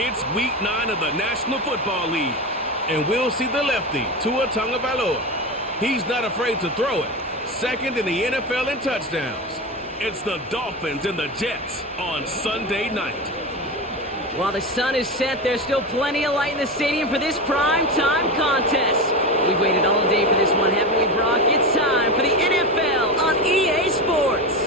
It's week 9 of the National Football League, and we'll see the lefty, Tua Tagovailoa. He's not afraid to throw it. Second in the NFL in touchdowns. It's the Dolphins and the Jets on Sunday night. While the sun is set, there's still plenty of light in the stadium for this prime-time contest. We've waited all day for this one, haven't we, Brock? It's time for the NFL on EA Sports.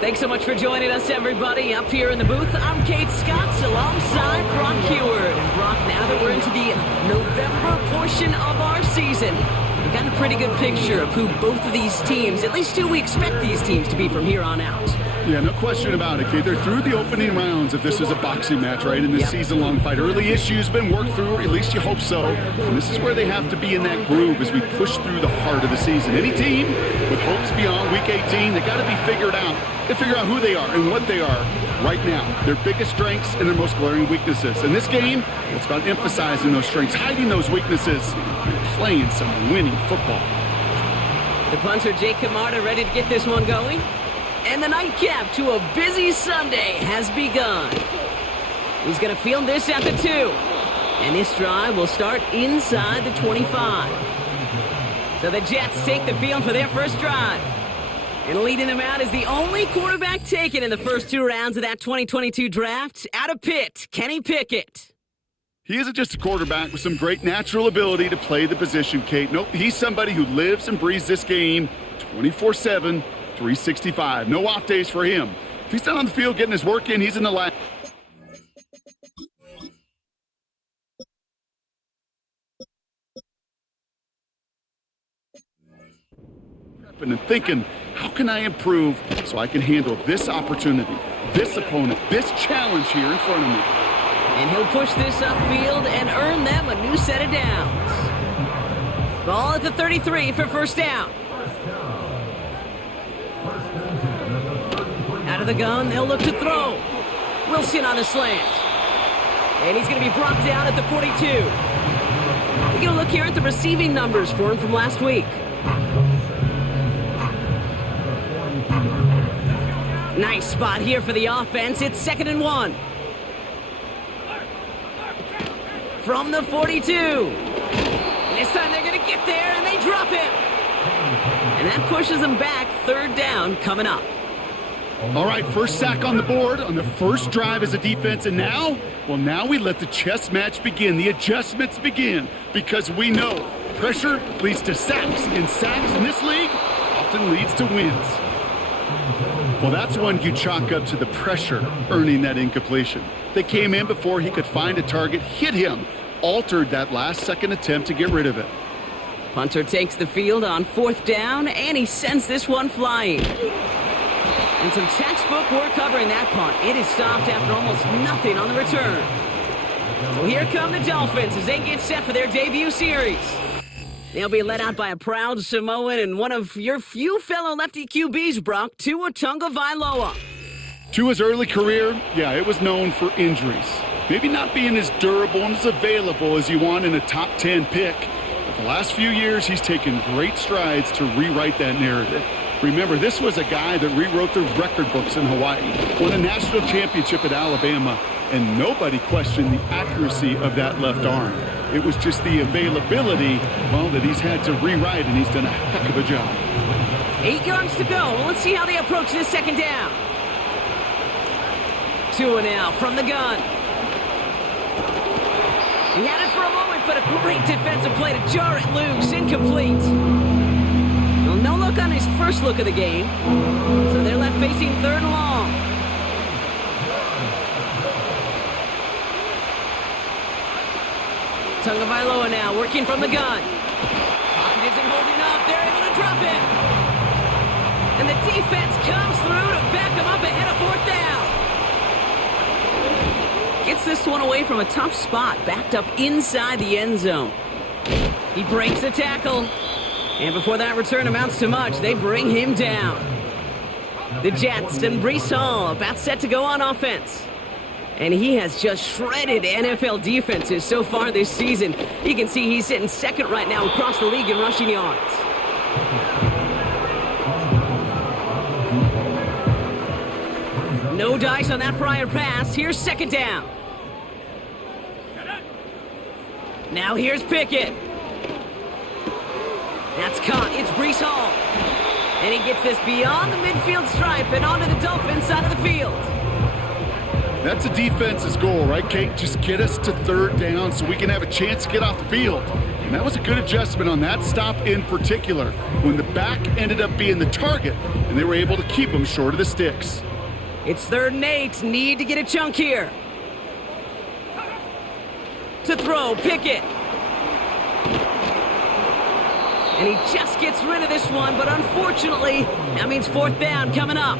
Thanks so much for joining us, everybody. Up here in the booth, I'm Kate Scotts alongside Brock Heward. And Brock, now that we're into the November portion of our season, we've got a pretty good picture of who both of these teams, at least who we expect these teams to be from here on out. Yeah, no question about it, Kate. They're through the opening rounds if this is a boxing match, right, in this season-long fight. Early issues been worked through, or at least you hope so. And this is where they have to be in that groove as we push through the heart of the season. Any team with hopes beyond Week 18, they got to be figured out. They figure out who they are and what they are right now, their biggest strengths and their most glaring weaknesses. In this game, it's about emphasizing those strengths, hiding those weaknesses, and playing some winning football. The punter, Jake Camarda, ready to get this one going. And the nightcap to a busy Sunday has begun. He's going to field this at the 2. And this drive will start inside the 25. So the Jets take the field for their first drive. And leading them out is the only quarterback taken in the first 2 rounds of that 2022 draft, out of Pitt, Kenny Pickett. He isn't just a quarterback with some great natural ability to play the position, Kate. Nope, he's somebody who lives and breathes this game 24/7, 365. No off days for him. If he's not on the field getting his work in, he's in the lab. And thinking, how can I improve so I can handle this opportunity, this opponent, this challenge here in front of me? And he'll push this upfield and earn them a new set of downs. Ball at the 33 for first down. Out of the gun, they'll look to throw. Wilson on the slant. And he's going to be brought down at the 42. We're going to look here at the receiving numbers for him from last week. Nice spot here for the offense. It's 2nd and 1. From the 42. And this time they're going to get there, and they drop him. And that pushes them back. 3rd down coming up. All right, first sack on the board on the first drive as a defense. And now, well, now we let the chess match begin. The adjustments begin because we know pressure leads to sacks. And sacks in this league often leads to wins. Well, that's one you chalk up to the pressure earning that incompletion. They came in before he could find a target, hit him, altered that last-second attempt to get rid of it. Punter takes the field on 4th down, and he sends this one flying. And some textbook work covering that punt. It is stopped after almost nothing on the return. So here come the Dolphins as they get set for their debut series. They'll be led out by a proud Samoan and one of your few fellow lefty QBs, Brock, Tua Tagovailoa. Tua's early career, yeah, it was known for injuries. Maybe not being as durable and as available as you want in a top 10 pick. But the last few years, he's taken great strides to rewrite that narrative. Remember, this was a guy that rewrote the record books in Hawaii, won a national championship at Alabama, and nobody questioned the accuracy of that left arm. It was just the availability, well, that he's had to rewrite, and he's done a heck of a job. 8 yards to go. Let's see how they approach this 2nd down. Tua now from the gun. He had it for a moment, but a great defensive play to jar it loose. Incomplete. Well, no look on his first look of the game. So they're left facing 3rd and long. Tagovailoa now working from the gun. Pocket isn't holding up. They're able to drop it. And the defense comes through to back him up ahead of 4th down. Gets this one away from a tough spot, backed up inside the end zone. He breaks the tackle. And before that return amounts to much, they bring him down. The Jets and Breece Hall about set to go on offense. And he has just shredded NFL defenses so far this season. You can see he's sitting 2nd right now across the league in rushing yards. No dice on that prior pass. Here's 2nd down. Now here's Pickett. That's caught. It's Breece Hall. And he gets this beyond the midfield stripe and onto the Dolphins side of the field. That's a defense's goal, right, Kate? Just get us to third down so we can have a chance to get off the field. And that was a good adjustment on that stop in particular, when the back ended up being the target, and they were able to keep him short of the sticks. It's 3rd and 8. Need to get a chunk here. To throw, Pickett. And he just gets rid of this one, but unfortunately, that means 4th down coming up.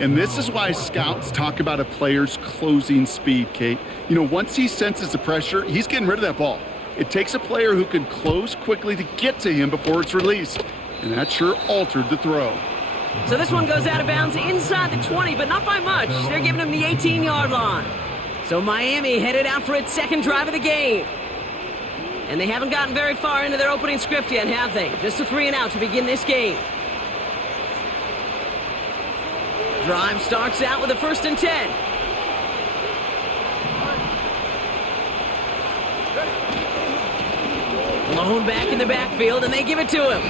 And this is why scouts talk about a player's closing speed, Kate. You know, once he senses the pressure, he's getting rid of that ball. It takes a player who can close quickly to get to him before it's released. And that sure altered the throw. So this one goes out of bounds inside the 20, but not by much. They're giving him the 18-yard line. So Miami headed out for its 2nd drive of the game. And they haven't gotten very far into their opening script yet, have they? Just a 3 and out to begin this game. Drive starts out with a 1st and 10. Blown back in the backfield, and they give it to him.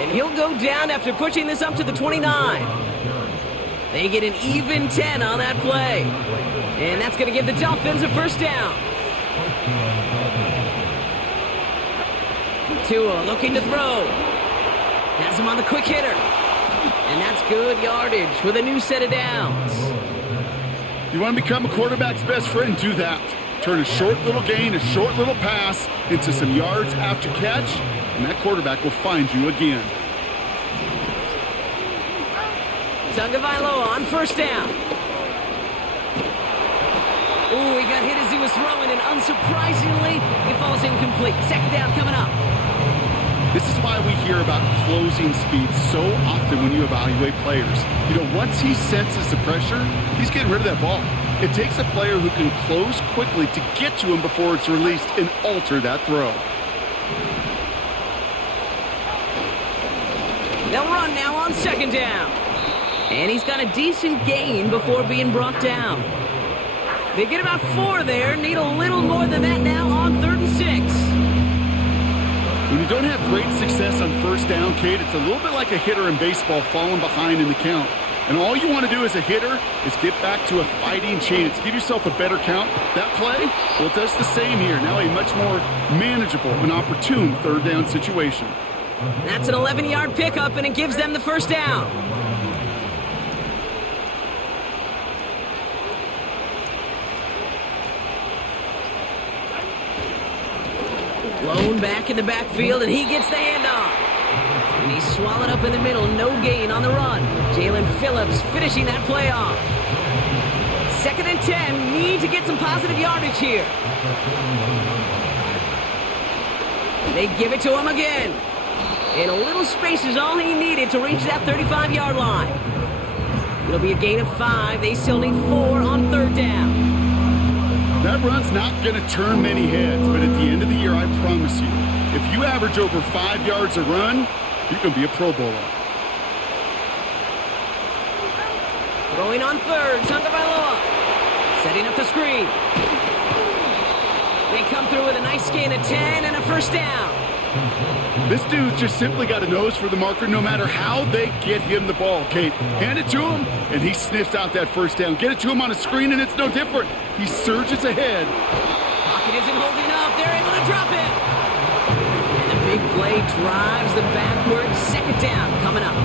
And he'll go down after pushing this up to the 29. They get an even 10 on that play. And that's going to give the Dolphins a 1st down. Tua looking to throw. Has him on the quick hitter. And that's good yardage with a new set of downs. You want to become a quarterback's best friend? Do that. Turn a short little gain, a short little pass into some yards after catch, and that quarterback will find you again. Tagovailoa on 1st down. Ooh, he got hit as he was throwing, and unsurprisingly, he falls incomplete. 2nd down coming up. This is why we hear about closing speed so often when you evaluate players. You know, once he senses the pressure, he's getting rid of that ball. It takes a player who can close quickly to get to him before it's released and alter that throw. They'll run now on 2nd down. And he's got a decent gain before being brought down. They get about 4 there, need a little more than that now on 3rd and 6. When you don't have great success on 1st down, Kate, it's a little bit like a hitter in baseball falling behind in the count. And all you want to do as a hitter is get back to a fighting chance. Give yourself a better count. That play, well, it does the same here. Now a much more manageable and opportune 3rd down situation. That's an 11-yard pickup, and it gives them the 1st down. Blown back in the backfield, and he gets the handoff. And he's swallowed up in the middle. No gain on the run. Jalen Phillips finishing that play off. 2nd and 10. Need to get some positive yardage here. They give it to him again. And a little space is all he needed to reach that 35-yard line. It'll be a gain of 5. They still need 4 on 3rd down. That run's not going to turn many heads, but at the end of the year, I promise you, if you average over 5 yards a run, you're going to be a Pro Bowler. Throwing on 3rd, Tagovailoa. Setting up the screen. They come through with a nice gain of 10 and a 1st down. This dude just simply got a nose for the marker no matter how they get him the ball, Kate. Hand it to him, and he sniffs out that 1st down. Get it to him on a screen, and it's no different. He surges ahead. Pocket isn't holding up. They're able to drop it. And the big play drives them backwards. 2nd down coming up.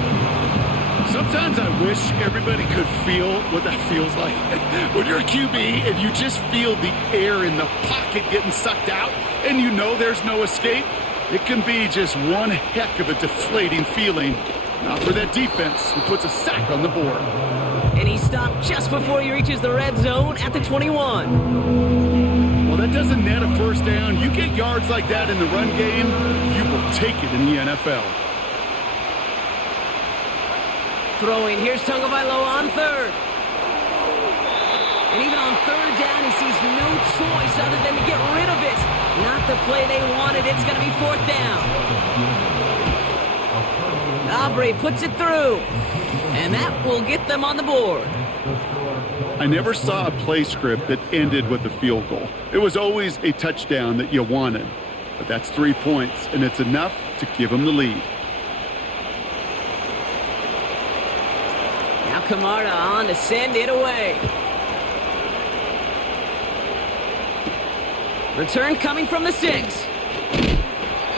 Sometimes I wish everybody could feel what that feels like. When you're a QB and you just feel the air in the pocket getting sucked out, and you know there's no escape, it can be just one heck of a deflating feeling. Not for that defense who puts a sack on the board. And he stopped just before he reaches the red zone at the 21. Well, that doesn't net a 1st down. You get yards like that in the run game, you will take it in the NFL. Throwing, here's Tagovailoa on 3rd. And even on 3rd down, he sees no choice other than to get rid of it. Not the play they wanted. It's going to be 4th down. Aubrey puts it through. And that will get them on the board. I never saw a play script that ended with a field goal. It was always a touchdown that you wanted. But that's 3 points, and it's enough to give them the lead. Now Kamara on to send it away. Return coming from the 6.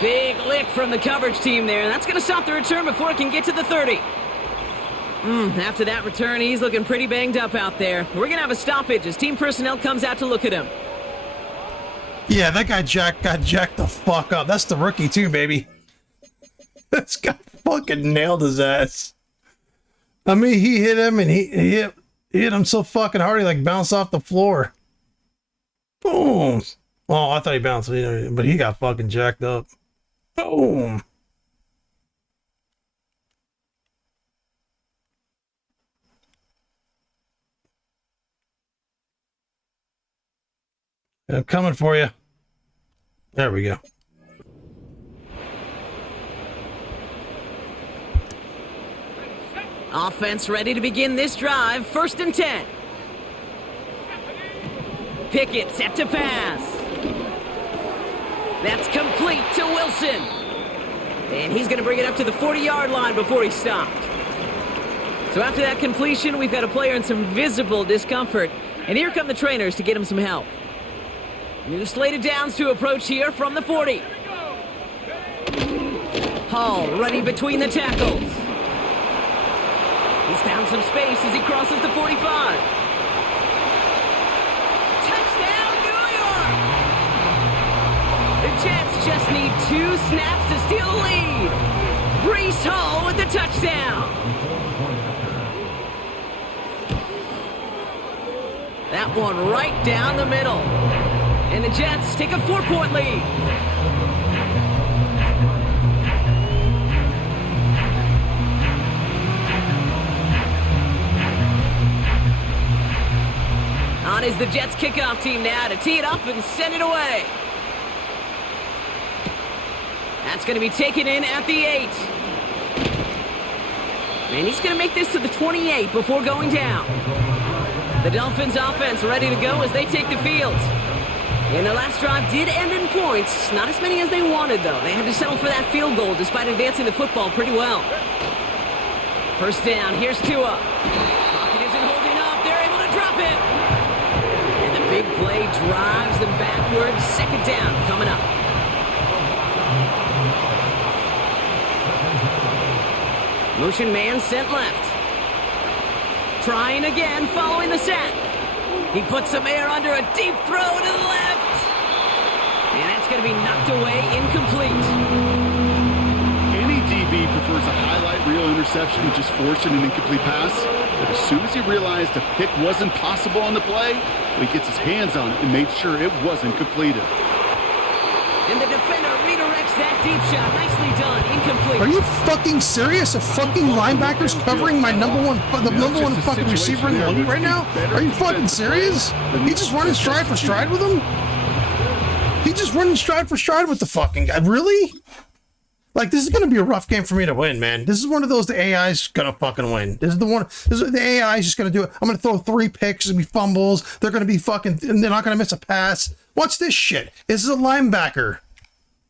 Big lick from the coverage team there, and that's going to stop the return before it can get to the 30. After that return, he's looking pretty banged up out there. We're going to have a stoppage as team personnel comes out to look at him. Yeah, that guy got jacked the fuck up. That's the rookie too, baby. This guy fucking nailed his ass. I mean, he hit him and he hit him so fucking hard he like bounced off the floor. Boom. Oh, I thought he bounced, but he got fucking jacked up. Boom. I'm coming for you. There we go. Offense ready to begin this drive. 1st and 10. Pickett set to pass. That's complete to Wilson. And he's going to bring it up to the 40-yard line before he stopped. So after that completion, we've got a player in some visible discomfort. And here come the trainers to get him some help. New slate of downs to approach here from the 40. Hall running between the tackles. He's found some space as he crosses the 45. Touchdown, New York! The Jets just need 2 snaps to steal the lead. Breece Hall with the touchdown. That one right down the middle. And the Jets take a 4-point lead. On is the Jets kickoff team now to tee it up and send it away. That's going to be taken in at the 8. And he's going to make this to the 28 before going down. The Dolphins offense ready to go as they take the field. And their last drive did end in points. Not as many as they wanted, though. They had to settle for that field goal despite advancing the football pretty well. 1st down. Here's Tua. Pocket isn't holding up. They're able to drop it. And the big play drives them backwards. 2nd down coming up. Motion man sent left. Trying again following the sack. He puts some air under a deep throw to the left. And that's going to be knocked away, incomplete. Any DB prefers a highlight reel interception to just forcing an incomplete pass. But as soon as he realized a pick wasn't possible on the play, he gets his hands on it and made sure it wasn't completed. And the defender redirects that deep shot. Nicely done. Incomplete. Are you fucking serious? A fucking linebacker's covering my number one fucking receiver in the league right now? Are you fucking serious? He just running stride for stride with him? He just running stride for stride with the fucking guy. Really? Like, this is going to be a rough game for me to win, man. This is one of those the AI's going to fucking win. The AI's just going to do it. I'm going to throw 3 picks and be fumbles. They're going to be fucking, and they're not going to miss a pass. What's this shit? This is a linebacker.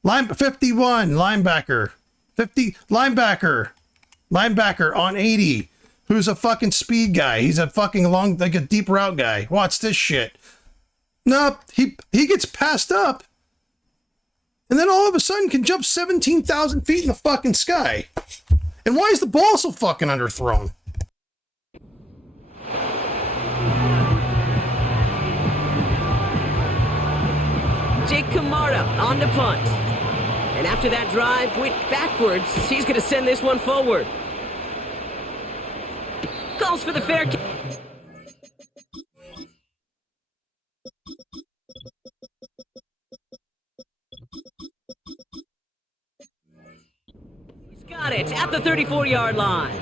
51, linebacker. 50, linebacker on 80, who's a fucking speed guy. He's a fucking long, like a deep route guy. Watch this shit. Nope, he gets passed up. And then all of a sudden can jump 17,000 feet in the fucking sky. And why is the ball so fucking underthrown? Jake Camarda on to punt. And after that drive went backwards, he's going to send this one forward. Calls for the fair kick. He's got it at the 34-yard line.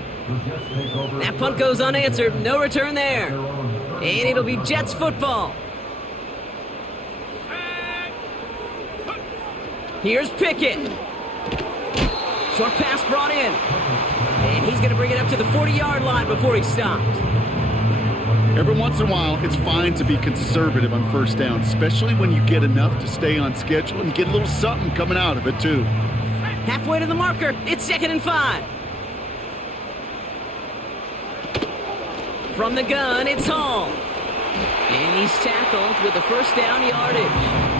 That punt goes unanswered. No return there. And it'll be Jets football. Here's Pickett. Short pass brought in. And he's going to bring it up to the 40-yard line before he stopped. Every once in a while, it's fine to be conservative on first down, especially when you get enough to stay on schedule and get a little something coming out of it, too. Halfway to the marker. It's 2nd and 5. From the gun, it's Hall. And he's tackled with the first down yardage.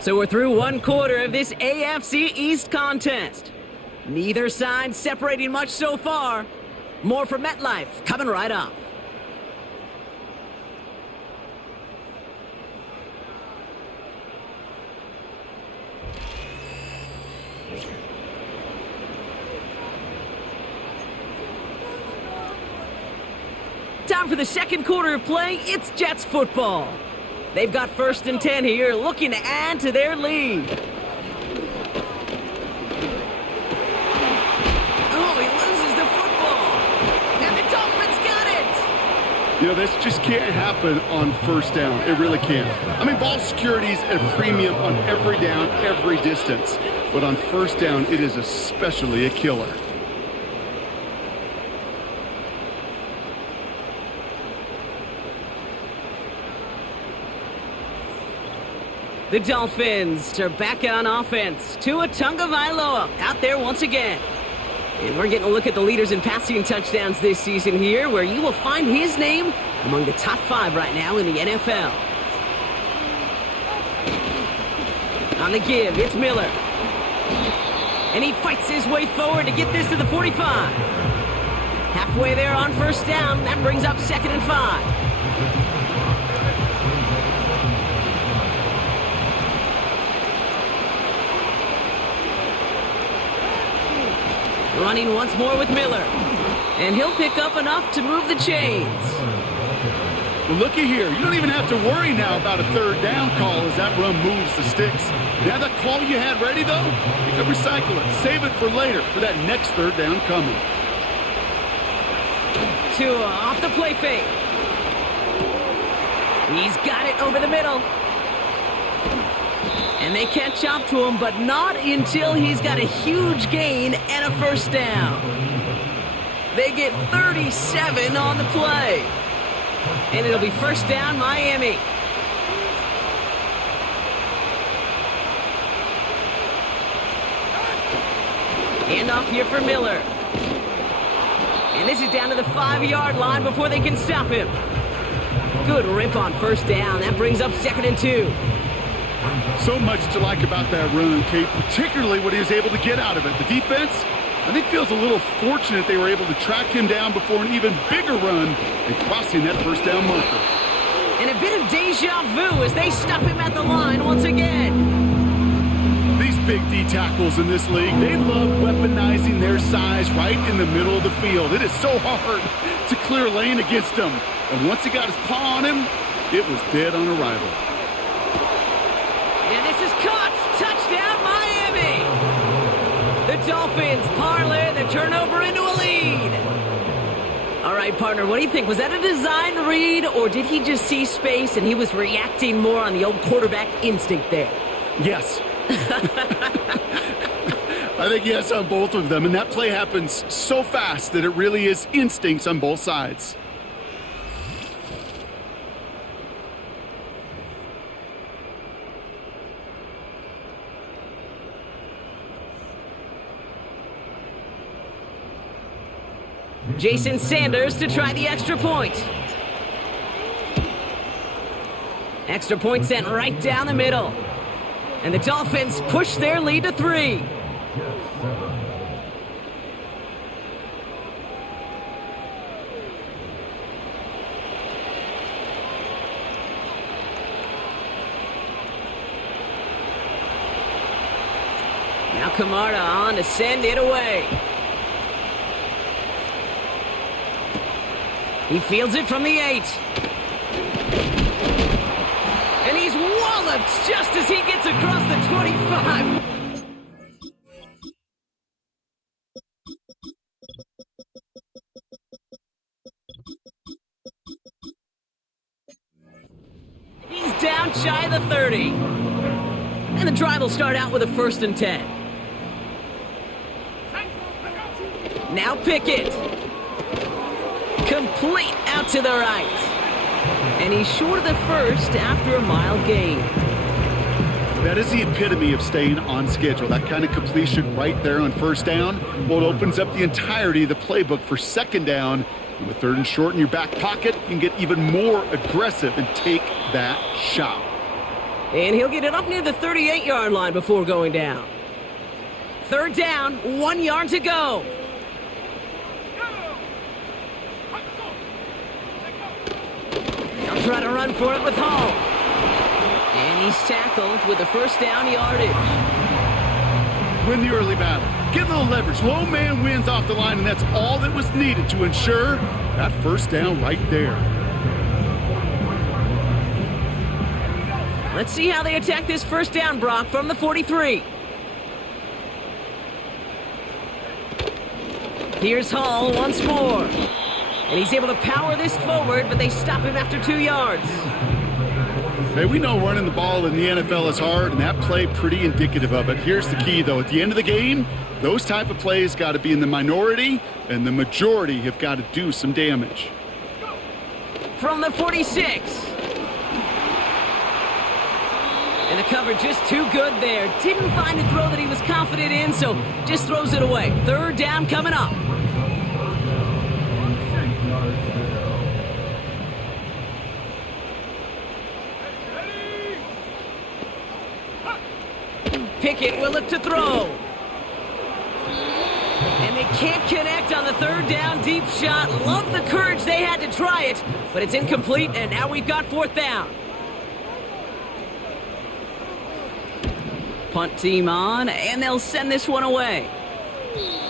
So we're through one quarter of this AFC East contest. Neither side separating much so far. More from MetLife coming right up. Time for the second quarter of play. It's Jets football. They've got 1st and 10 here, looking to add to their lead. Oh, he loses the football. And the Dolphins got it. You know, this just can't happen on first down. It really can't. I mean, ball security's at a premium on every down, every distance. But on first down, it is especially a killer. The Dolphins are back on offense. Tua Tagovailoa out there once again. And we're getting a look at the leaders in passing touchdowns this season here, where you will find his name among the top 5 right now in the NFL. On the give, it's Miller. And he fights his way forward to get this to the 45. Halfway there on first down, that brings up 2nd and 5. Running once more with Miller. And he'll pick up enough to move the chains. Well, looky here. You don't even have to worry now about a third down call as that run moves the sticks. Now that call you had ready, though, you can recycle it. Save it for later for that next third down coming. Tua off the play fake. He's got it over the middle. And they catch up to him, but not until he's got a huge gain and a first down. They get 37 on the play. And it'll be first down, Miami. Handoff here for Miller. And this is down to the 5-yard line before they can stop him. Good rip on first down. That brings up 2nd and 2. So much to like about that run, Kate, particularly what he was able to get out of it. The defense, I think, feels a little fortunate they were able to track him down before an even bigger run and crossing that first down marker. And a bit of deja vu as they stop him at the line once again. These big D tackles in this league, they love weaponizing their size right in the middle of the field. It is so hard to clear lane against him. And once he got his paw on him, it was dead on arrival. And this is caught. Touchdown, Miami. The Dolphins parlay the turnover into a lead. All right, partner, what do you think? Was that a design read, or did he just see space and he was reacting more on the old quarterback instinct there? Yes. I think yes on both of them, and that play happens so fast that it really is instincts on both sides. Jason Sanders to try the extra point. Extra point sent right down the middle. And the Dolphins push their lead to 3. Now Camarda on to send it away. He fields it from the 8. And he's walloped just as he gets across the 25. down shy of the 30. And the drive will start out with a 1st and 10. Now Pickett. Complete out to the right. And he's short of the 1st after a mile gain. That is the epitome of staying on schedule. That kind of completion right there on 1st down. Well, it opens up the entirety of the playbook for 2nd down. And with 3rd and short in your back pocket, you can get even more aggressive and take that shot. And he'll get it up near the 38-yard line before going down. 3rd down, 1 yard to go. They'll try to run for it with Hall. And he's tackled with the 1st down yardage. Win the early battle. Get a little leverage. Low man wins off the line, and that's all that was needed to ensure that 1st down right there. Let's see how they attack this 1st down, Brock, from the 43. Here's Hall once more. And he's able to power this forward, but they stop him after 2 yards. Hey, we know running the ball in the NFL is hard, and that play pretty indicative of it. Here's the key, though. At the end of the game, those type of plays got to be in the minority, and the majority have got to do some damage. From the 46. And the cover just too good there. Didn't find a throw that he was confident in, so just throws it away. 3rd down coming up. Pickett will look to throw. And they can't connect on the 3rd down deep shot. Love the courage they had to try it, but it's incomplete, and now we've got 4th down. Punt team on, and they'll send this one away.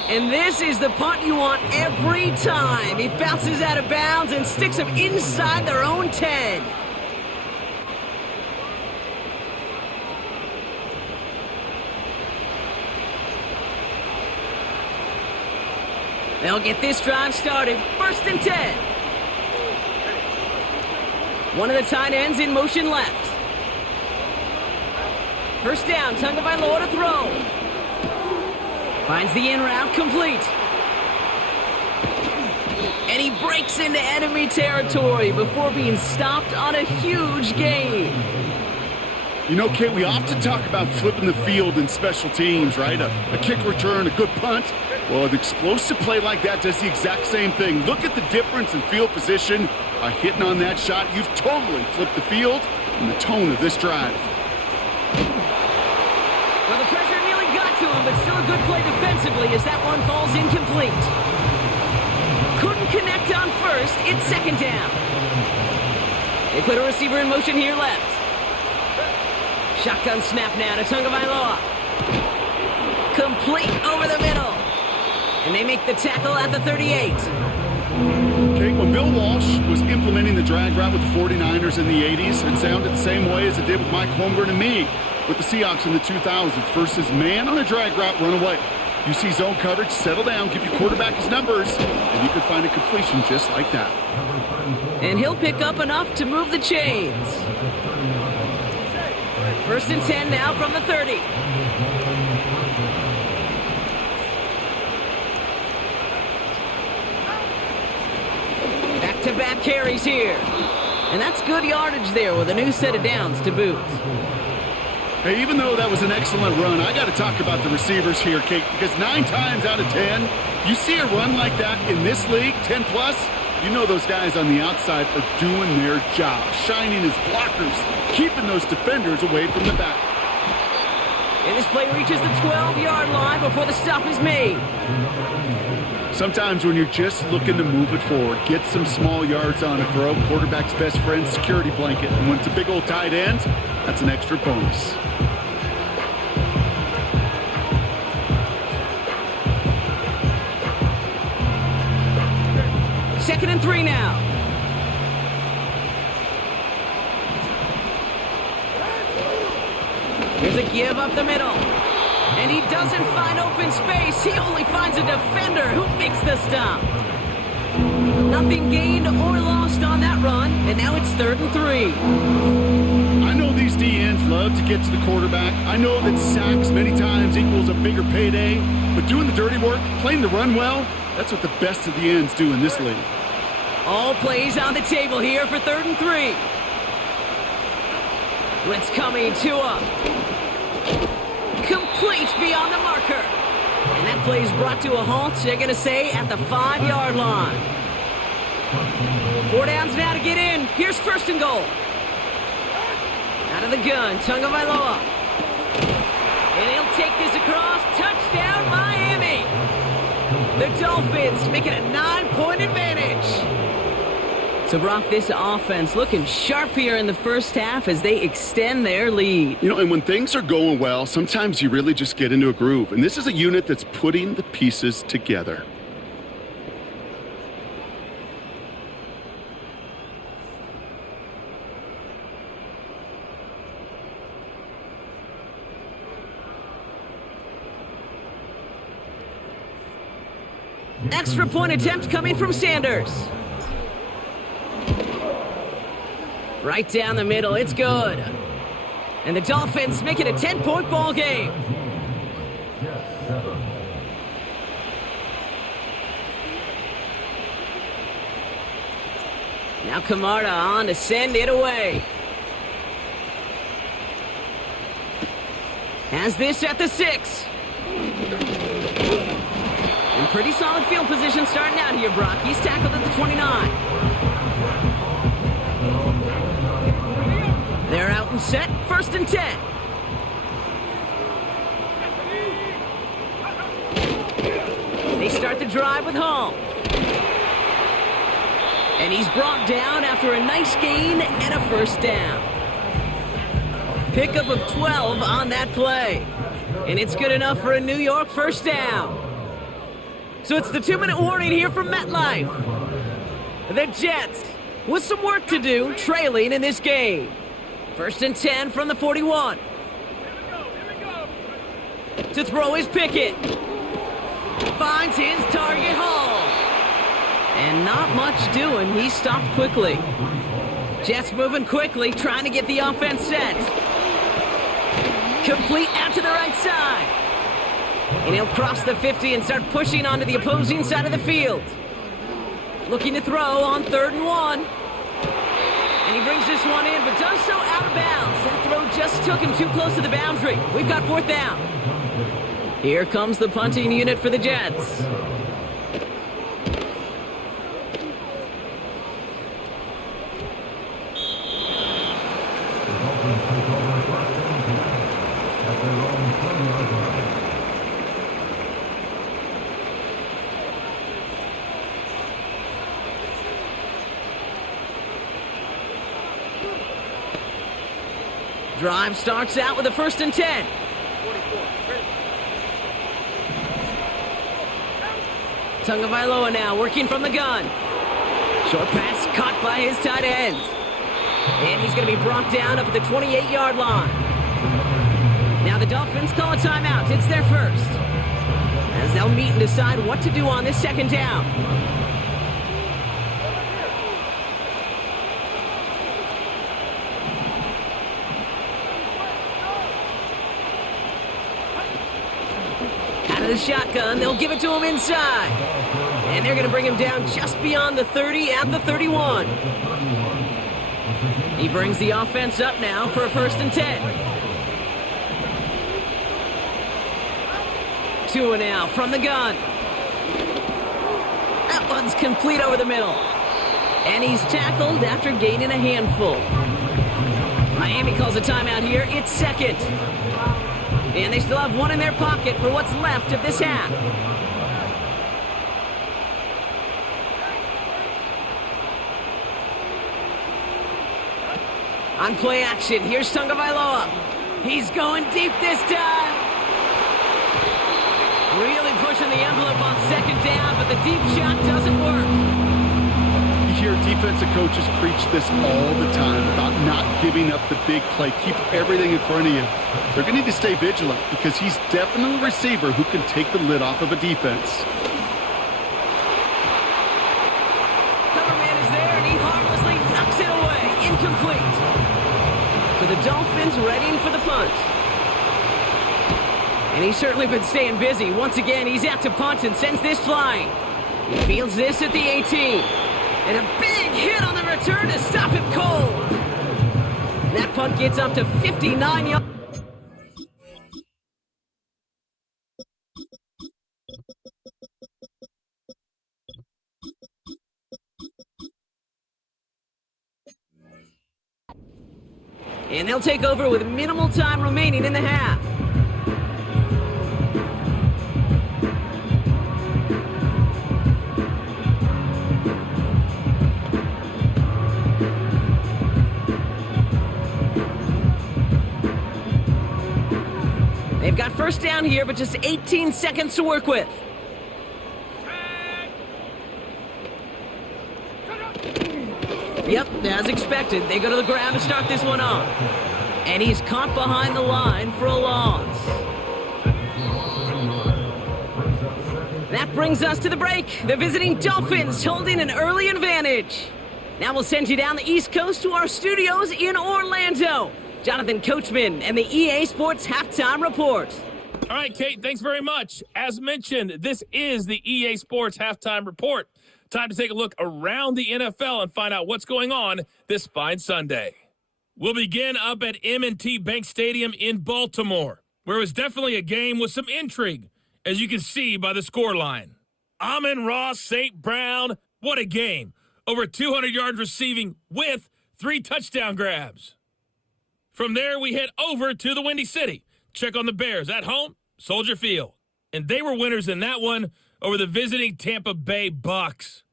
And this is the punt you want every time. It bounces out of bounds and sticks them inside their own 10. They'll get this drive started. 1st and 10. One of the tight ends in motion left. 1st down, Tagovailoa to throw. Finds the in route complete. And he breaks into enemy territory before being stopped on a huge gain. You know, Kate, we often talk about flipping the field in special teams, right? A kick return, a good punt. Well, an explosive play like that does the exact same thing. Look at the difference in field position. By hitting on that shot, you've totally flipped the field and the tone of this drive. Well, the pressure nearly got to him, but still a good play defensively as that one falls incomplete. Couldn't connect on 1st. It's 2nd down. They put a receiver in motion here left. Shotgun snap now to Tagovailoa. Complete over the middle. And they make the tackle at the 38. Okay, when Bill Walsh was implementing the drag route with the 49ers in the 80s, it sounded the same way as it did with Mike Holmgren and me with the Seahawks in the 2000s. Versus man on a drag route, run away. You see zone coverage, settle down, give your quarterback his numbers, and you can find a completion just like that. And he'll pick up enough to move the chains. 1st and 10 now from the 30. Back-to-back carries here. And that's good yardage there with a new set of downs to boot. Hey, even though that was an excellent run, I got to talk about the receivers here, Kate, because 9 times out of 10, you see a run like that in this league, 10 plus, you know those guys on the outside are doing their job, shining as blockers, keeping those defenders away from the back. And this play reaches the 12-yard line before the stop is made. Sometimes when you're just looking to move it forward, get some small yards on a throw, quarterback's best friend, security blanket. And when it's a big old tight end, that's an extra bonus. Second and 3 now. Here's a give up the middle. And he doesn't find open space. He only finds a defender who makes the stop. Nothing gained or lost on that run, and now it's 3rd and 3. I know these D-ends love to get to the quarterback. I know that sacks many times equals a bigger payday, but doing the dirty work, playing the run well, that's what the best of the ends do in this league. All plays on the table here for 3rd and 3. Blitz coming, Tua. Complete beyond the marker. And that play is brought to a halt, they're going to say, at the 5-yard line. 4 downs now to get in. Here's 1st and goal. Out of the gun, Tagovailoa. And he'll take this across. Touchdown, Miami. The Dolphins make it a 9-point advantage. So, Brock, this offense looking sharp here in the first half as they extend their lead. You know, and when things are going well, sometimes you really just get into a groove. And this is a unit that's putting the pieces together. Extra point attempt coming from Sanders. Right down the middle, it's good. And the Dolphins make it a 10-point ball game. Now Camarda on to send it away. Has this at the 6. In pretty solid field position starting out here, Brock. He's tackled at the 29. They're out and set. 1st and 10. They start the drive with Hall. And he's brought down after a nice gain and a 1st down. Pickup of 12 on that play. And it's good enough for a New York 1st down. So it's the 2-minute warning here from MetLife. The Jets with some work to do, trailing in this game. 1st and 10 from the 41. To throw is Pickett. Finds his target, Hall. And not much doing. He stopped quickly. Jets moving quickly, trying to get the offense set. Complete out to the right side. And he'll cross the 50 and start pushing onto the opposing side of the field. Looking to throw on 3rd and 1. And he brings this one in, but does so out of bounds. That throw just took him too close to the boundary. We've got 4th down. Here comes the punting unit for the Jets. Drive starts out with a 1st and 10. Tagovailoa now working from the gun. Short pass caught by his tight end. And he's going to be brought down up at the 28-yard line. Now the Dolphins call a timeout. It's their 1st. As they'll meet and decide what to do on this 2nd down. The shotgun, they'll give it to him inside. And they're going to bring him down just beyond the 30 at the 31. He brings the offense up now for a 1st and 10. Tua now from the gun. That one's complete over the middle. And he's tackled after gaining a handful. Miami calls a timeout here. It's 2nd. And they still have one in their pocket for what's left of this half. On play action, here's Tagovailoa. He's going deep this time. Really pushing the envelope on 2nd down, but the deep shot doesn't work. You hear defensive coaches preach this all the time about not giving up the big play. Keep everything in front of you. They're going to need to stay vigilant because he's definitely a receiver who can take the lid off of a defense. incomplete. So the Dolphins readying for the punt. And he's certainly been staying busy. Once again, he's out to punt and sends this flying. He fields this at the 18. And a big hit on the return to stop him cold. That punt gets up to 59 yards. And they'll take over with minimal time remaining in the half. They've got first down here, but just 18 seconds to work with. Yep, as expected, they go to the ground to start this one off. And he's caught behind the line for a loss. That brings us to the break. The visiting Dolphins holding an early advantage. Now we'll send you down the East Coast to our studios in Orlando. Jonathan Coachman and the EA Sports Halftime Report. All right, Kate, thanks very much. As mentioned, this is the EA Sports Halftime Report. Time to take a look around the NFL and find out what's going on this fine Sunday. We'll begin up at M&T Bank Stadium in Baltimore, where it was definitely a game with some intrigue, as you can see by the scoreline. Amon-Ra St. Brown, what a game. Over 200 yards receiving with 3 touchdown grabs. From there, we head over to the Windy City. Check on the Bears at home, Soldier Field. And they were winners in that one over the visiting Tampa Bay Bucks.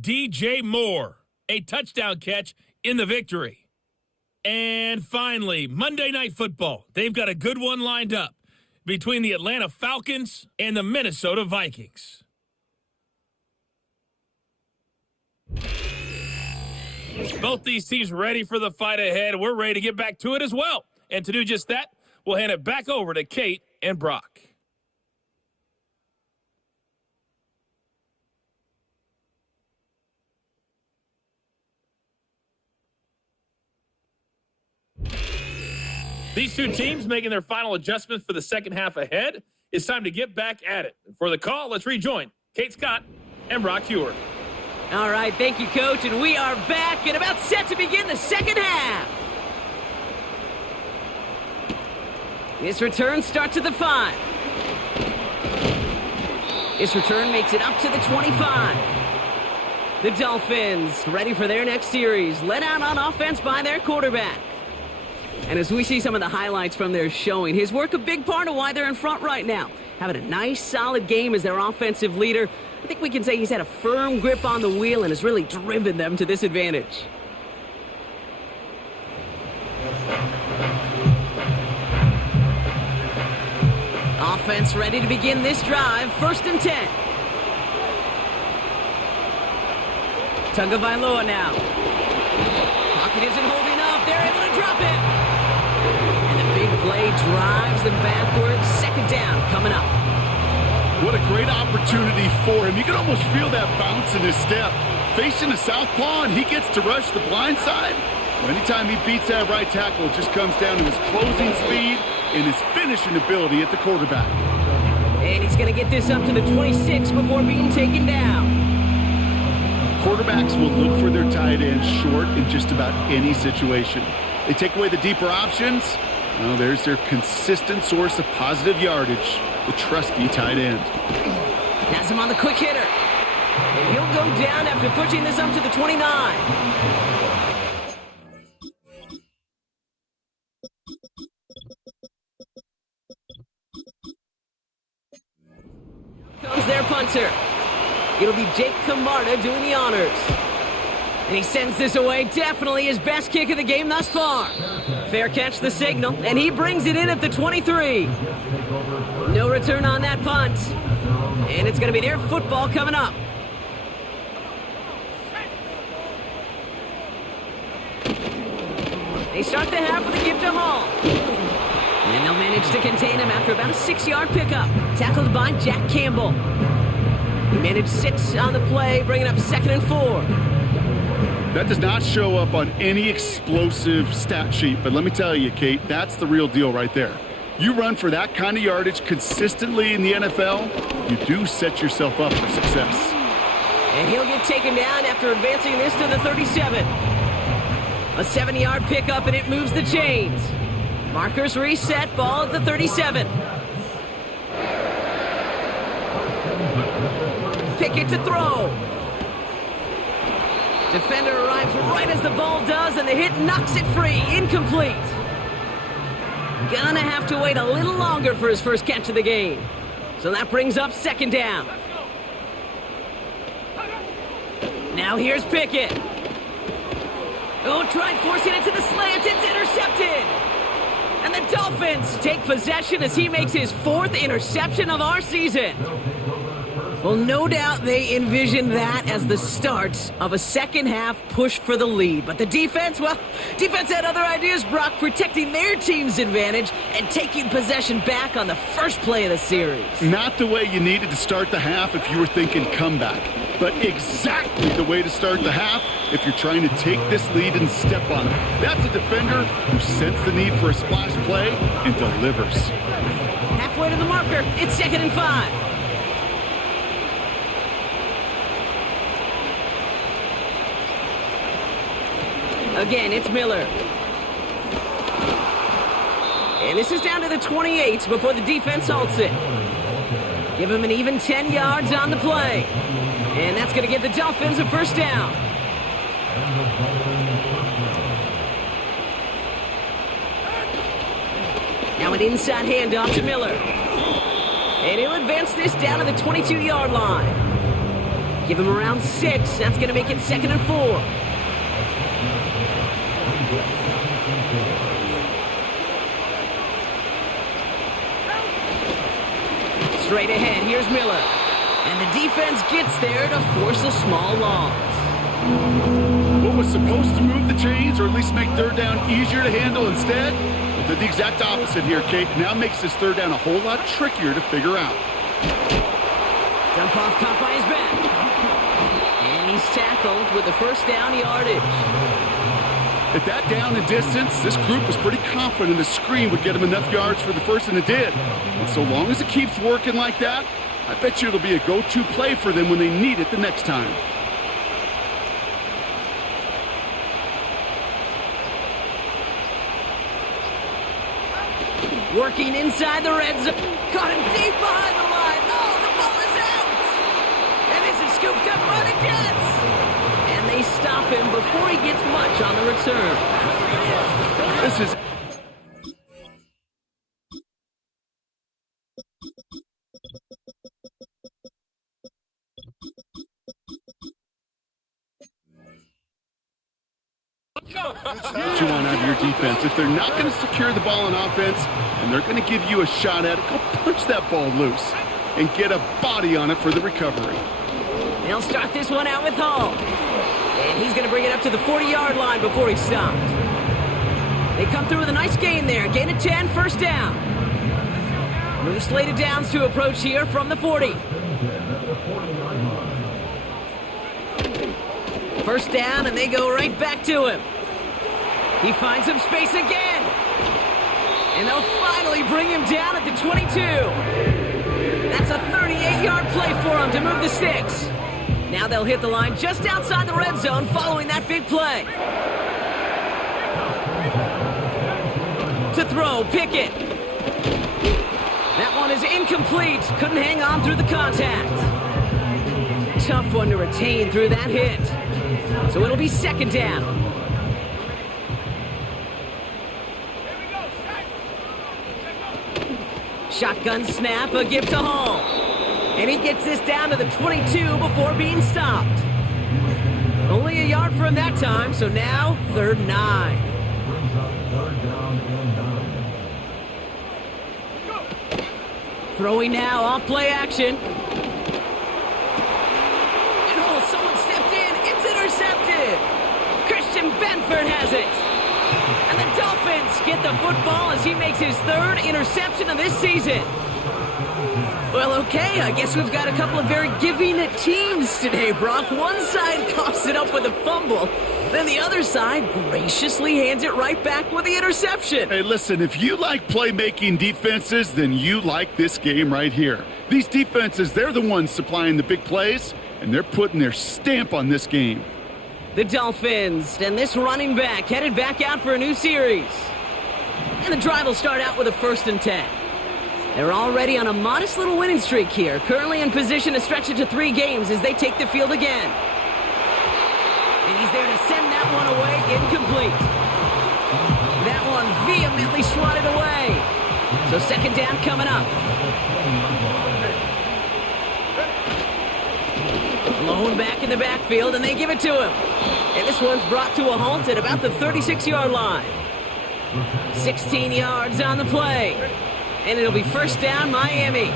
DJ Moore, a touchdown catch in the victory. And finally, Monday Night Football. They've got a good one lined up between the Atlanta Falcons and the Minnesota Vikings. Both these teams ready for the fight ahead. We're ready to get back to it as well. And to do just that, we'll hand it back over to Kate and Brock. These two teams making their final adjustments for the second half ahead. It's time to get back at it. For the call, let's rejoin Kate Scott and Brock Hewer. All right, thank you, Coach, and we are back and about set to begin the second half. This return starts at the 5. This return makes it up to the 25. The Dolphins ready for their next series, led out on offense by their quarterback. And as we see some of the highlights from their showing, his work a big part of why they're in front right now. Having a nice, solid game as their offensive leader. I think we can say he's had a firm grip on the wheel and has really driven them to this advantage. Offense ready to begin this drive. 1st and 10. Tagovailoa now. Pocket isn't holding up. They're able to drop it. And the big play drives them backwards. 2nd down coming up. What a great opportunity for him. You can almost feel that bounce in his step. Facing the southpaw, and he gets to rush the blind side. Well, anytime he beats that right tackle, it just comes down to his closing speed and his finishing ability at the quarterback. And he's going to get this up to the 26 before being taken down. Quarterbacks will look for their tight ends short in just about any situation. They take away the deeper options. Well, there's their consistent source of positive yardage, the trusty tight end. Has him on the quick hitter. And he'll go down after pushing this up to the 29. Comes their punter. It'll be Jake Camarda doing the honors. And he sends this away, definitely his best kick of the game thus far. Fair catch the signal, and he brings it in at the 23. No return on that punt. And it's going to be their football coming up. They start the half with a gift to Hall. And they'll manage to contain him after about a 6-yard pickup. Tackled by Jack Campbell. He managed 6 on the play, bringing up 2nd and 4. That does not show up on any explosive stat sheet, but let me tell you, Kate, that's the real deal right there. You run for that kind of yardage consistently in the NFL, you do set yourself up for success. And he'll get taken down after advancing this to the 37. A 7-yard pickup, and it moves the chains. Markers reset, ball at the 37. Pickett to throw. Defender arrives right as the ball does, and the hit knocks it free. Incomplete. Gonna have to wait a little longer for his first catch of the game. So that brings up 2nd down. Now here's Pickett. Oh, tried forcing it to the slant. It's intercepted. And the Dolphins take possession as he makes his 4th interception of our season. Well, no doubt they envisioned that as the start of a second-half push for the lead. But the defense, well, defense had other ideas, Brock, protecting their team's advantage and taking possession back on the first play of the series. Not the way you needed to start the half if you were thinking comeback, but exactly the way to start the half if you're trying to take this lead and step on it. That's a defender who sensed the need for a splash play and delivers. Halfway to the marker, it's 2nd and 5. Again, it's Miller. And this is down to the 28 before the defense halts it. Give him an even 10 yards on the play. And that's going to give the Dolphins a 1st down. Now an inside handoff to Miller. And he'll advance this down to the 22-yard line. Give him around 6. That's going to make it 2nd and 4. Straight ahead, here's Miller. And the defense gets there to force a small loss. What was supposed to move the chains or at least make 3rd down easier to handle instead? Well, did the exact opposite here, Kate. Now makes this 3rd down a whole lot trickier to figure out. Dump off caught by his back. And he's tackled with the 1st down yardage. At that down and distance, this group was pretty confident a screen would get him enough yards for the 1st, and it did. And so long as it keeps working like that, I bet you it'll be a go-to play for them when they need it the next time. Working inside the red zone. Caught him deep behind the line. Oh, the ball is out. And this is scooped up by the Jets. And they stop him before he gets much on the return. This is... what you want out of your defense. If they're not going to secure the ball on offense and they're going to give you a shot at it, go punch that ball loose and get a body on it for the recovery. They'll start this one out with Hall. And he's going to bring it up to the 40-yard line before he's stopped. They come through with a nice gain there. Gain of 10, 1st down. Move slated downs to approach here from the 40. 1st down, and they go right back to him. He finds some space again. And they'll finally bring him down at the 22. That's a 38-yard play for him to move the sticks. Now they'll hit the line just outside the red zone following that big play. To throw, Pickett. That one is incomplete. Couldn't hang on through the contact. Tough one to retain through that hit. So it'll be 2nd down. Shotgun snap, a give to Hall. And he gets this down to the 22 before being stopped. Only a yard for him that time, so now 3rd and 9. Throwing now, off play action. And oh, someone stepped in. It's intercepted. Christian Benford has it. And the Dolphins get the football as he makes his 3rd interception of this season. Well, okay, I guess we've got a couple of very giving teams today, Brock. One side coughs it up with a fumble, then the other side graciously hands it right back with the interception. Hey, listen, if you like playmaking defenses, then you like this game right here. These defenses, they're the ones supplying the big plays, and they're putting their stamp on this game. The Dolphins and this running back headed back out for a new series. And the drive will start out with a 1st and 10. They're already on a modest little winning streak here, currently in position to stretch it to 3 games as they take the field again. And he's there to send that one away, incomplete. That one vehemently swatted away. So 2nd down coming up. Blown back in the backfield, and they give it to him. And this one's brought to a halt at about the 36-yard line. 16 yards on the play. And it'll be 1st down, Miami.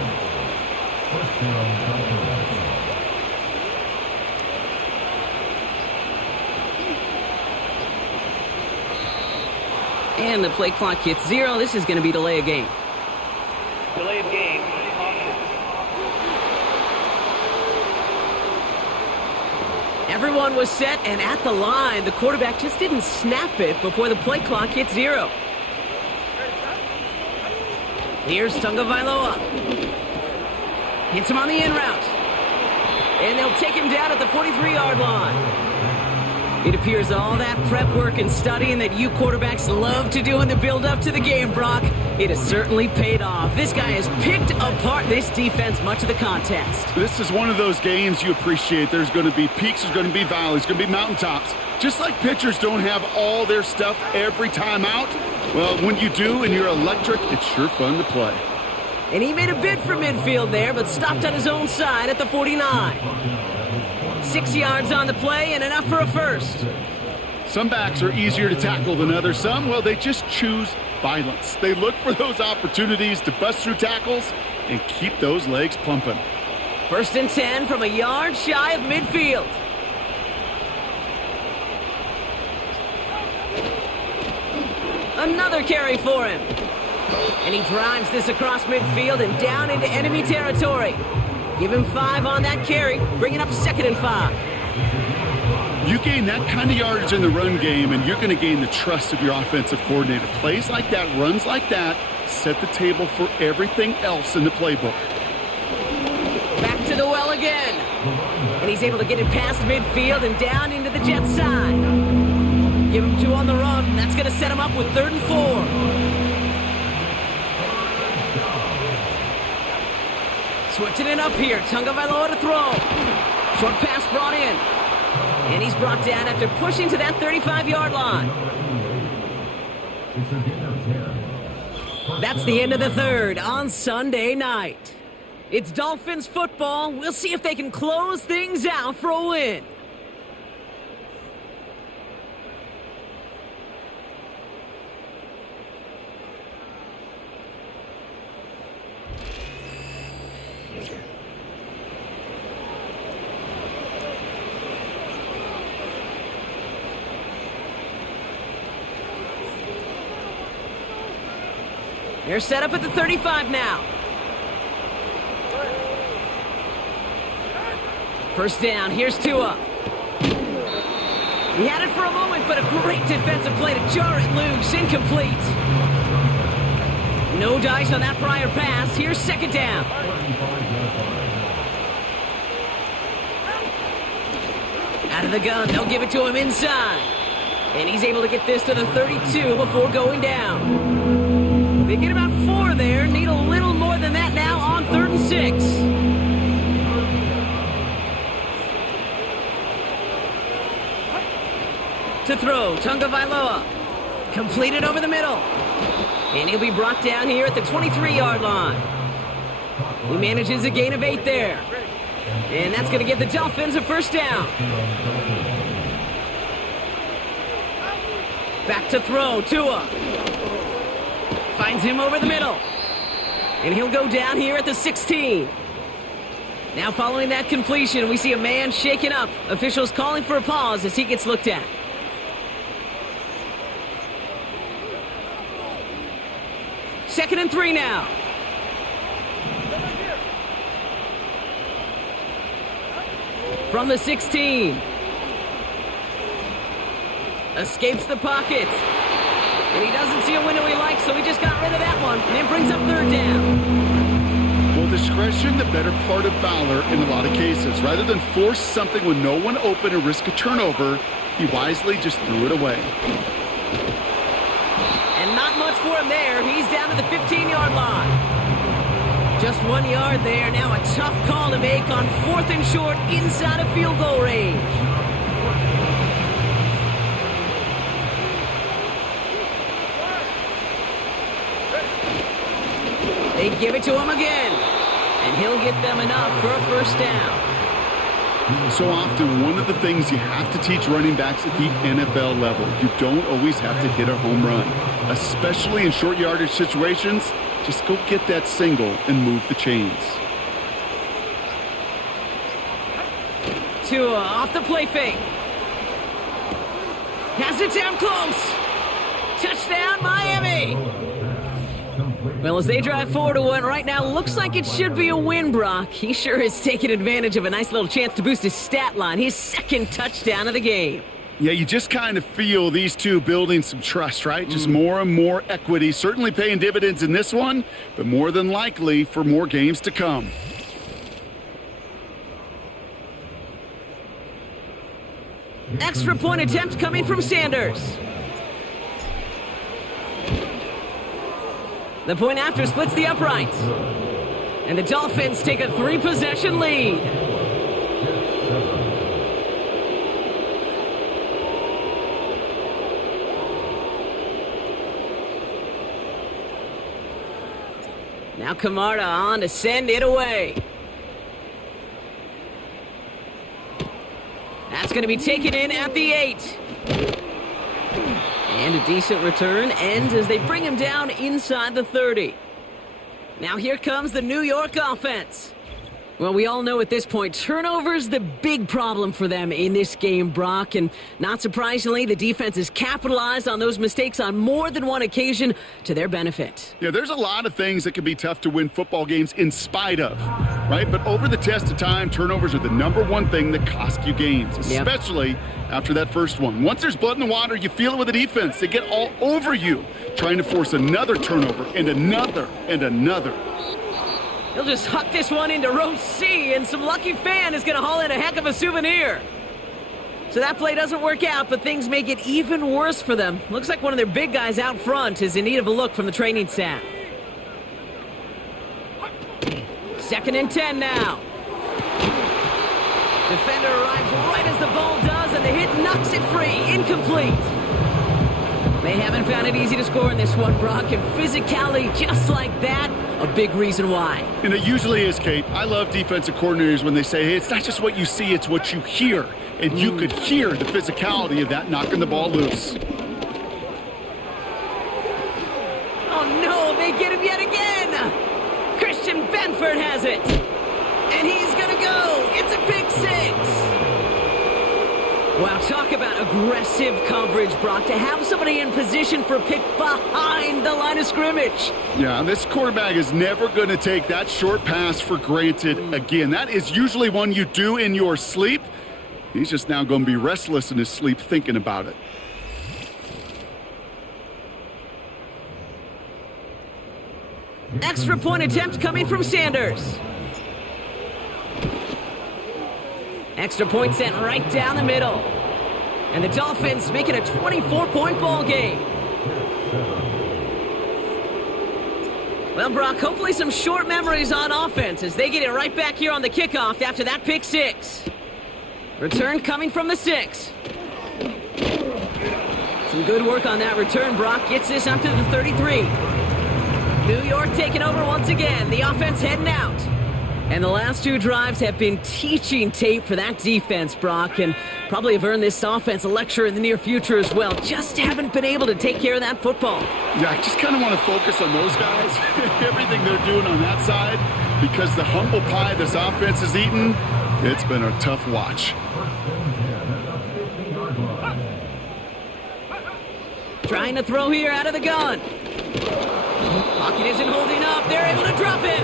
And the play clock hits 0. This is going to be delay of game. Delay of game. Everyone was set and at the line. The quarterback just didn't snap it before the play clock hit 0. Here's Tagovailoa. Hits him on the in route. And they'll take him down at the 43-yard line. It appears all that prep work and studying that you quarterbacks love to do in the build-up to the game, Brock, it has certainly paid off. This guy has picked apart this defense much of the contest. This is one of those games you appreciate. There's going to be peaks, there's going to be valleys, there's going to be mountaintops. Just like pitchers don't have all their stuff every time out, well, when you do and you're electric, it's sure fun to play. And he made a bid for midfield there, but stopped on his own side at the 49. 6 yards on the play and enough for a 1st. Some backs are easier to tackle than others. Some, well, they just choose violence. They look for those opportunities to bust through tackles and keep those legs pumping. 1st and 10 from a yard shy of midfield. Another carry for him. And he drives this across midfield and down into enemy territory. Give him 5 on that carry, bringing up 2nd and 5. You gain that kind of yardage in the run game, and you're going to gain the trust of your offensive coordinator. Plays like that, runs like that, set the table for everything else in the playbook. Back to the well again. And he's able to get it past midfield and down into the Jets side. Give him 2 on the run. That's going to set him up with 3rd and 4. Switching it up here. Tagovailoa to throw. Short pass brought in. And he's brought down after pushing to that 35-yard line. That's the end of the 3rd on Sunday night. It's Dolphins football. We'll see if they can close things out for a win. They're set up at the 35 now. 1st down, here's Tua. He had it for a moment, but a great defensive play to jar it loose, incomplete. No dice on that prior pass, here's 2nd down. Out of the gun, they'll give it to him inside. And he's able to get this to the 32 before going down. They get about 4 there, need a little more than that now on 3rd and 6. To throw, Tagovailoa. Completed over the middle. And he'll be brought down here at the 23-yard line. He manages a gain of 8 there. And that's going to give the Dolphins a 1st down. Back to throw, Tua. Finds him over the middle. And he'll go down here at the 16. Now following that completion, we see a man shaken up. Officials calling for a pause as he gets looked at. Second and 3 now. From the 16. Escapes the pocket. And he doesn't see a window he likes, so he just got rid of that one. And it brings up third down. Well, discretion, the better part of valor in a lot of cases. Rather than force something with no one open and risk a turnover, he wisely just threw it away. And not much for him there. He's down to the 15-yard line. Just 1 yard there. Now a tough call to make on 4th and short inside of field goal range. They give it to him again, and he'll get them enough for a first down. So often, one of the things you have to teach running backs at the NFL level, you don't always have to hit a home run, especially in short yardage situations. Just go get that single and move the chains. Tua off the play fake. Has it down close. Touchdown, Miami. Well, as they drive forward to one right now, looks like it should be a win, Brock. He sure is taking advantage of a nice little chance to boost his stat line. His second touchdown of the game. Yeah, you just kind of feel these two building some trust, right? Just more and more equity. Certainly paying dividends in this one, but more than likely for more games to come. Extra point attempt coming from Sanders. The point after splits the uprights. And the Dolphins take a 3-possession lead. Now Camarda on to send it away. That's going to be taken in at the 8. And a decent return ends as they bring him down inside the 30. Now here comes the New York offense. Well, we all know at this point, turnovers the big problem for them in this game, Brock. And not surprisingly, the defense has capitalized on those mistakes on more than one occasion to their benefit. Yeah, there's a lot of things that can be tough to win football games in spite of, right? But over the test of time, turnovers are the number one thing that cost you games, especially after that first one. Once there's blood in the water, you feel it with the defense. They get all over you, trying to force another turnover and another and another. He'll just huck this one into row C, and some lucky fan is going to haul in a heck of a souvenir. So that play doesn't work out, but things make it even worse for them. Looks like one of their big guys out front is in need of a look from the training staff. 2nd and 10 now. Defender arrives right as the ball does, and the hit knocks it free. Incomplete. They haven't found it easy to score in this one, Brock, and physicality just like that, a big reason why. And it usually is, Kate. I love defensive coordinators when they say, hey, it's not just what you see, it's what you hear. And you could hear the physicality of that knocking the ball loose. Oh, no, they get him yet again. Christian Benford has it. And he's going to go. It's a pick 6. Wow, talk about aggressive coverage, Brock. To have somebody in position for a pick behind the line of scrimmage. Yeah, this quarterback is never going to take that short pass for granted again. That is usually one you do in your sleep. He's just now going to be restless in his sleep thinking about it. Extra point attempt coming from Sanders. Extra point sent right down the middle. And the Dolphins make it a 24-point ball game. Well, Brock, hopefully some short memories on offense as they get it right back here on the kickoff after that pick 6. Return coming from the 6. Some good work on that return. Brock gets this up to the 33. New York taking over once again. The offense heading out. And the last 2 drives have been teaching tape for that defense, Brock, and probably have earned this offense a lecture in the near future as well. Just haven't been able to take care of that football. Yeah, I just kind of want to focus on those guys, everything they're doing on that side, because the humble pie this offense has eaten, it's been a tough watch. Trying to throw here out of the gun. Pocket isn't holding up. They're able to drop it.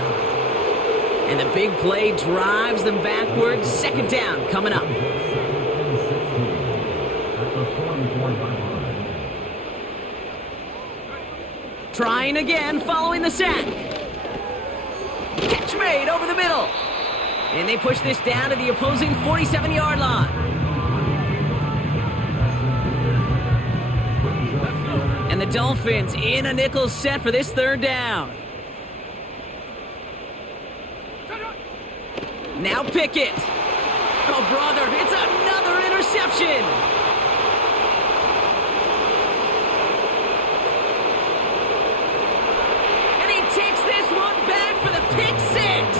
And the big play drives them backwards. Second down coming up. Trying again following the sack. Catch made over the middle. And they push this down to the opposing 47-yard line. And the Dolphins in a nickel set for this third down. Now Pickett. Oh, brother, it's another interception. And he takes this one back for the pick six.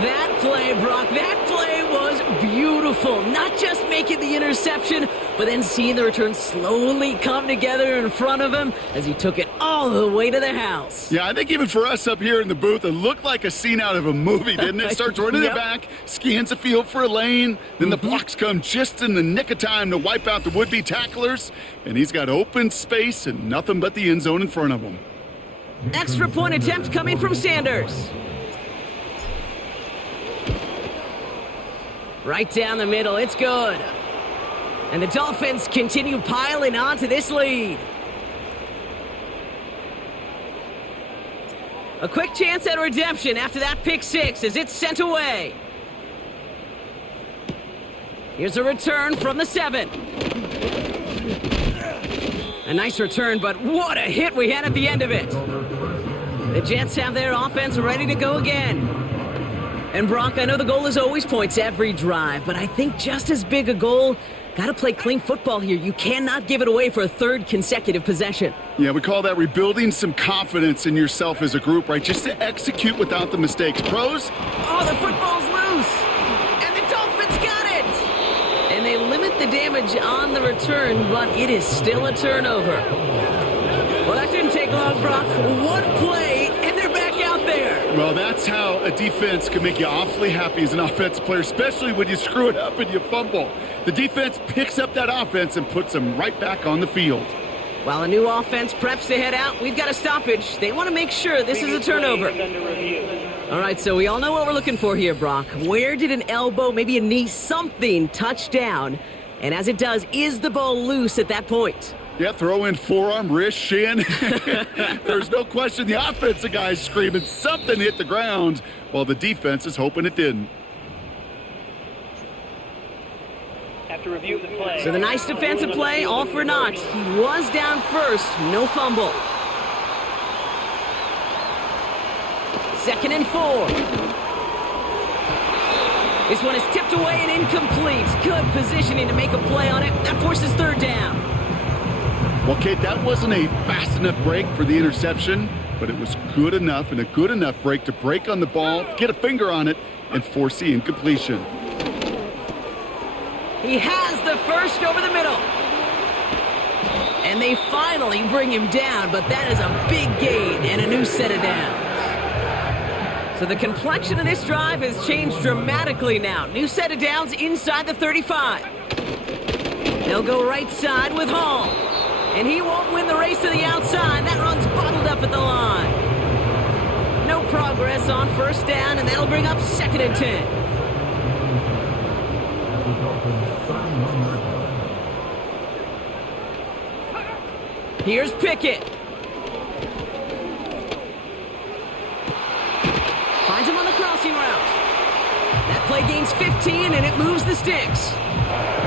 That play, Brock, that play was beautiful. Not just making the interception, but then seeing the return slowly come together in front of him as he took it all the way to the house. Yeah, I think even for us up here in the booth, it looked like a scene out of a movie, didn't it? Starts running it back, scans the field for a lane, then the blocks come just in the nick of time to wipe out the would-be tacklers, and he's got open space and nothing but the end zone in front of him. Extra point attempt coming from Sanders. Right down the middle, it's good. And the Dolphins continue piling on to this lead. A quick chance at redemption after that pick six as it's sent away. Here's a return from the 7. A nice return, but what a hit we had at the end of it. The Jets have their offense ready to go again. And Brock, I know the goal is always points every drive, but I think just as big a goal, got to play clean football here. You cannot give it away for a third consecutive possession. Yeah, we call that rebuilding some confidence in yourself as a group, right? Just to execute without the mistakes. Pros? Oh, the football's loose. And the Dolphins got it. And they limit the damage on the return, but it is still a turnover. Well, that didn't take long, Brock. One play, and they're back out there. Well, that's how a defense can make you awfully happy as an offensive player, especially when you screw it up and you fumble. The defense picks up that offense and puts them right back on the field. While a new offense preps to head out, we've got a stoppage. They want to make sure this is a turnover. All right, so we all know what we're looking for here, Brock. Where did an elbow, maybe a knee, something touch down? And as it does, is the ball loose at that point? Yeah, throw in forearm, wrist, shin. There's no question the offensive guy's screaming something hit the ground while the defense is hoping it didn't. After review of the play. So the nice defensive play, all for naught. He was down first, no fumble. 2nd and 4. This one is tipped away and incomplete. Good positioning to make a play on it. That forces third down. Well, Kate, that wasn't a fast enough break for the interception, but it was good enough and a good enough break to break on the ball, get a finger on it, and force the incompletion. He has the first over the middle. And they finally bring him down, but that is a big gain and a new set of downs. So the complexion of this drive has changed dramatically now. New set of downs inside the 35. They'll go right side with Hall. And he won't win the race to the outside. That run's bottled up at the line. No progress on first down, and that'll bring up 2nd and 10. Here's Pickett. Finds him on the crossing route. That play gains 15, and it moves the sticks.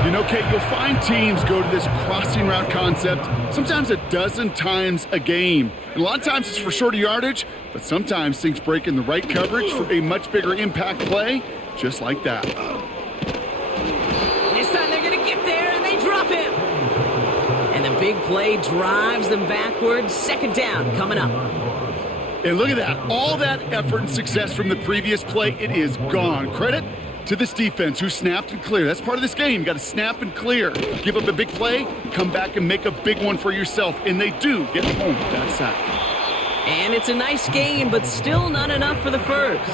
You know, Kate, you'll find teams go to this crossing route concept sometimes a dozen times a game. And a lot of times it's for shorter yardage, but sometimes things break in the right coverage for a much bigger impact play, just like that. This time they're going to get there, and they drop him. And the big play drives them backwards. 2nd down coming up. And look at that. All that effort and success from the previous play, it is gone. Credit to this defense who snapped and cleared. That's part of this game. You got to snap and clear. Give up a big play, come back and make a big one for yourself. And they do get home with that sack. And it's a nice gain, but still not enough for the first.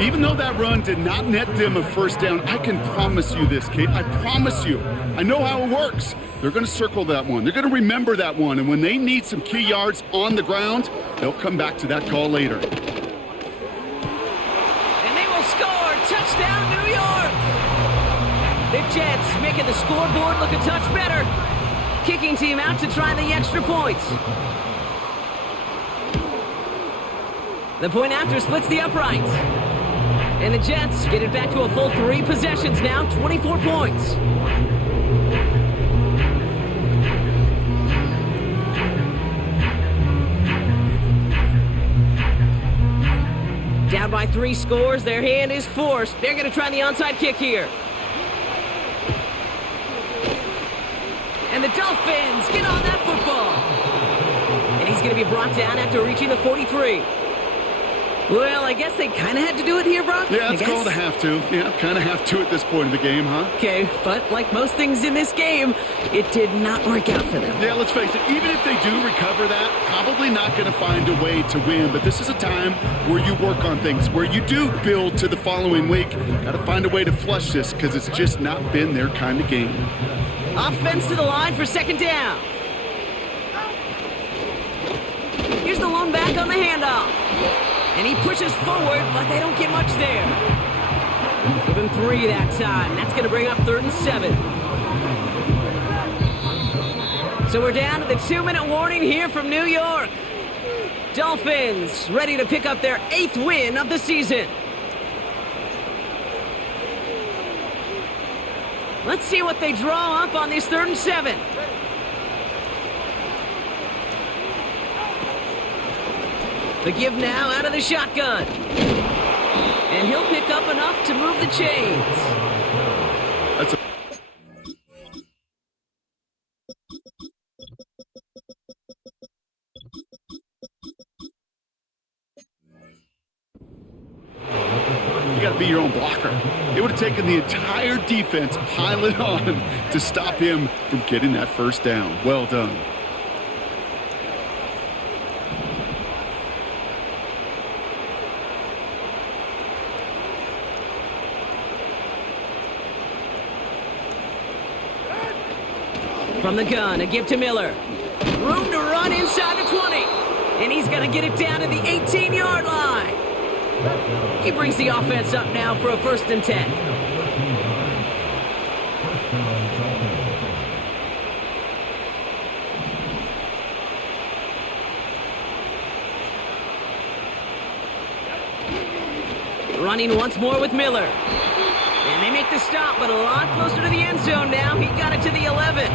Even though that run did not net them a first down, I can promise you this, Kate. I promise you. I know how it works. They're going to circle that one. They're going to remember that one. And when they need some key yards on the ground, they'll come back to that call later. And they will score. Touchdown, New York. The Jets making the scoreboard look a touch better. Kicking team out to try the extra points. The point after splits the uprights. And the Jets get it back to a full 3 possessions now, 24 points. Down by 3 scores, their hand is forced. They're going to try the onside kick here. And the Dolphins get on that football. And he's going to be brought down after reaching the 43. Well, I guess they kind of had to do it here, Brock. Yeah, it's called a have to. Yeah, kind of have to at this point in the game, huh? Okay, but like most things in this game, it did not work out for them. Yeah, let's face it, even if they do recover that, probably not going to find a way to win. But this is a time where you work on things, where you do build to the following week. Got to find a way to flush this because it's just not been their kind of game. Offense to the line for second down. Here's the lone back on the handoff. And he pushes forward, but they don't get much there. Give him 3 that time. That's going to bring up 3rd and 7. So we're down to the 2-minute warning here from New York. Dolphins ready to pick up their 8th win of the season. Let's see what they draw up on this 3rd and 7. The give now out of the shotgun. And he'll pick up enough to move the chains. That's a... You got to be your own blocker. It would have taken the entire defense piling on to stop him from getting that first down. Well done. From the gun, a give to Miller. Room to run inside the 20. And he's going to get it down to the 18-yard line. He brings the offense up now for a 1st and 10. Running once more with Miller. And they make the stop, but a lot closer to the end zone now. He got it to the 11.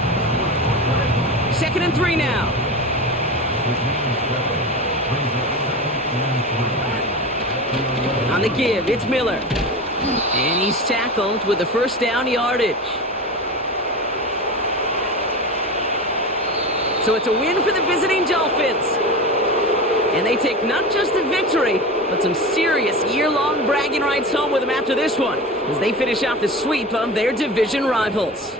2nd and 3 now. On the give, it's Miller. And he's tackled with the 1st down yardage. So it's a win for the visiting Dolphins. And they take not just a victory, but some serious year-long bragging rights home with them after this one, as they finish off the sweep of their division rivals.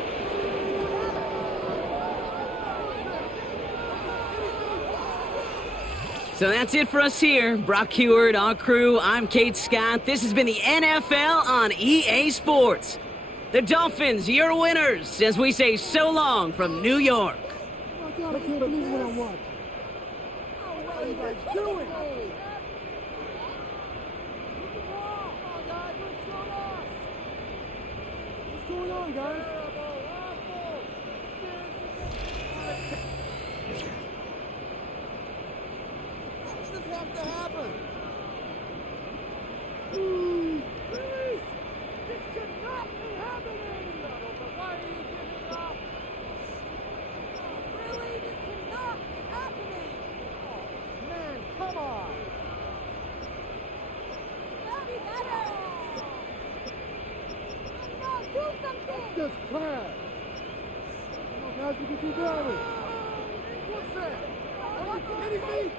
So that's it for us here. Brock Heward, our crew, I'm Kate Scott. This has been the NFL on EA Sports. The Dolphins, your winners, as we say so long from New York. I can't believe what I'm watching. What are you guys doing? What's going on, guys? Does this have to happen? Really? This should not be happening! Why are you giving up? Really? This cannot be happening! Oh, man, come on! Be better! No, do something! That's just trash! Come on, guys, we can do better! What's that? Anything?